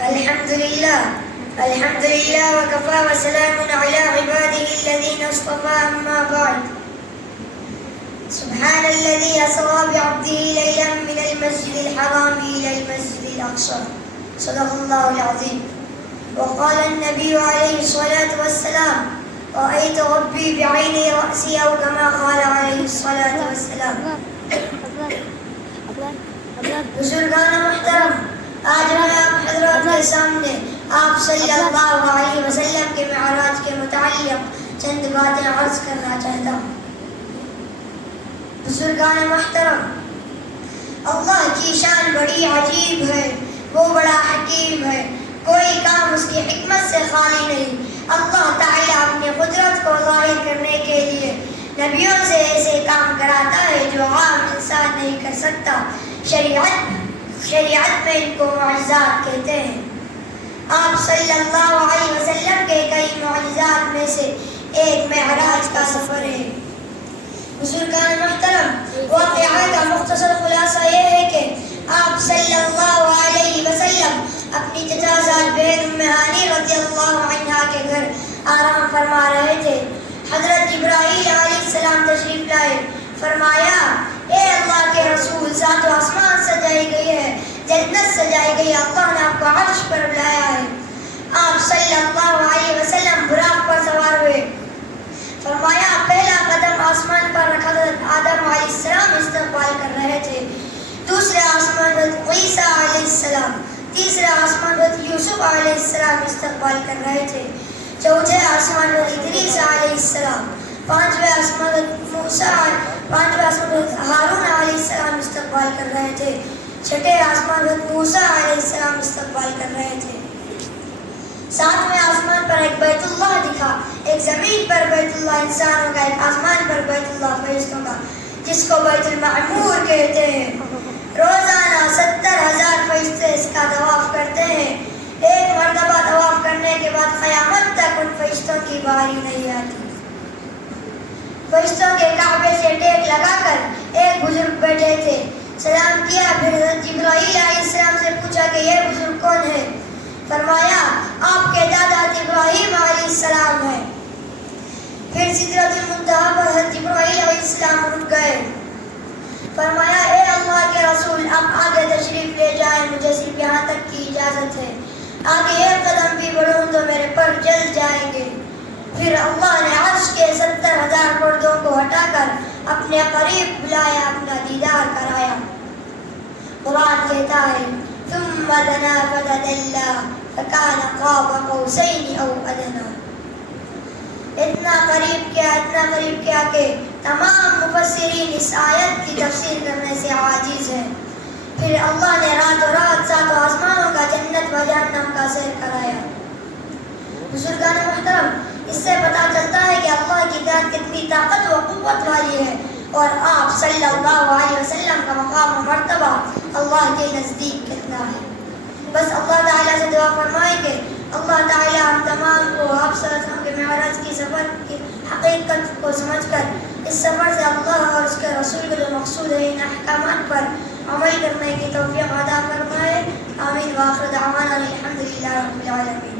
الحمد لله وكفى وسلام على عباده الذين اصطفى أما بعد. سبحان الذي أسرى بعبده ليلا من المسجد الحرام إلى المسجد الأقصى. صدق الله العظيم. وقال النبي عليه الصلاة والسلام: رأيت ربي بعيني رأسي، أو كما قال عليه الصلاة والسلام. بزرگان محترم، آج میں آپ حضرات کے سامنے آپ صلی اللہ علیہ وسلم کے معراج کے متعلق چند باتیں عرض کرنا چاہتا ہوں. بزرگان محترم، اللہ کی شان بڑی عجیب ہے، وہ بڑا حکیم ہے، کوئی کام اس کی حکمت سے خالی نہیں. اللہ تعالیٰ اپنی قدرت کو ظاہر کرنے کے لیے نبیوں سے ایسے کام کراتا ہے جو عام انسان نہیں کر سکتا. شریعت میں ان کو معجزات کہتے ہیں. آپ صلی اللہ علیہ وسلم کے کئی معجزات میں سے ایک معراج کا سفر ہے. بزرگان محترم، واقعہ کا مختصر خلاصہ یہ ہے کہ آپ صلی اللہ علیہ وسلم اپنی چچا زاد بہن ام ہانی رضی اللہ عنہا کے گھر آرام فرما رہے تھے. حضرت جبرائیل علیہ السلام تشریف لائے. فرمایا: اے اللہ کے رسول، ذات و آسمان سجائی گئی ہے، جنت سجائی گئی، اللہ نے آپ کو عرش پر بلایا ہے. آپ صلی اللہ علیہ وسلم براق پر سوار ہوئے. فرمایا: پہلا قدم آسمان پر رکھا حضرت آدم علیہ السلام استقبال کر رہے تھے. دوسرے آسمان حضرت عیسیٰ علیہ السلام. تیسرے آسمان حضرت یوسف علیہ السلام استقبال کر رہے تھے. چوتھے آسمان حضرت ادریس علیہ السلام. پانچویں آسمان حضرت ہارون علیہ السلام استقبال کر رہے تھے. چھٹے آسمان حضرت موسیٰ علیہ السلام استقبال کر رہے تھے. ساتویں آسمان پر ایک بیت اللہ دکھا، ایک زمین پر بیت اللہ انسانوں کا، ایک آسمان پر بیت اللہ فرشتوں کا، جس کو بیت المعمور کہتے ہیں. روزانہ 70,000 فرشتے اس کا طواف کرتے ہیں. ایک مرتبہ طواف کرنے کے بعد قیامت تک ان فرشتوں کی باری نہیں آتی. فرشتوں کے کعبے سے ٹیک لگا کر ایک بزرگ بیٹھے تھے. سلام کیا، پھر حضرت جبرائیل علیہ السلام سے پوچھا کہ یہ بزرگ کون ہے؟ فرمایا: آپ کے دادا ابراہیم علیہ السلام ہے. پھر سدرۃ المنتہا پر حضرت جبرائیل علیہ السلام رک گئے. فرمایا: اے اللہ کے رسول، اب آگے تشریف لے جائیں، مجھے صرف یہاں تک کی اجازت ہے، آگے ایک قدم بھی بڑھوں تو میرے پر جل جائیں گے. پھر اللہ نے عرش کے 70,000 پردوں کو ہٹا کر اپنے قریب بلایا، اپنا دیدار کرایا. قرآن کہتا ہے: ثم دنا فتدلى فكان قاب قوسين او ادنى. اتنا قریب کیا کہ تمام مفسرین اس آیت کی تفسیر کرنے سے عاجز ہیں. پھر اللہ نے راتوں رات 7 آسمانوں کا، جنت و جہنم کا سیر کرایا. بزرگان محترم، اس سے پتہ چلتا ہے کہ اللہ کی ذات کتنی طاقت و قوت والی ہے، اور آپ صلی اللہ علیہ وسلم کا مقام و مرتبہ اللہ کے نزدیک کتنا ہے. بس اللہ تعالیٰ سے دعا فرمائیں کہ اللہ تعالیٰ ہم تمام کو آپ صلی اللہ علیہ وسلم کے معراج کی سفر کی حقیقت کو سمجھ کر اس سفر سے اللہ اور اس کے رسول کے جو مقصود ہے ان احکامات پر عمل کرنے کی توفیق عطا فرمائے. آمین. وآخر دعوانا الحمد للہ رب العالمین.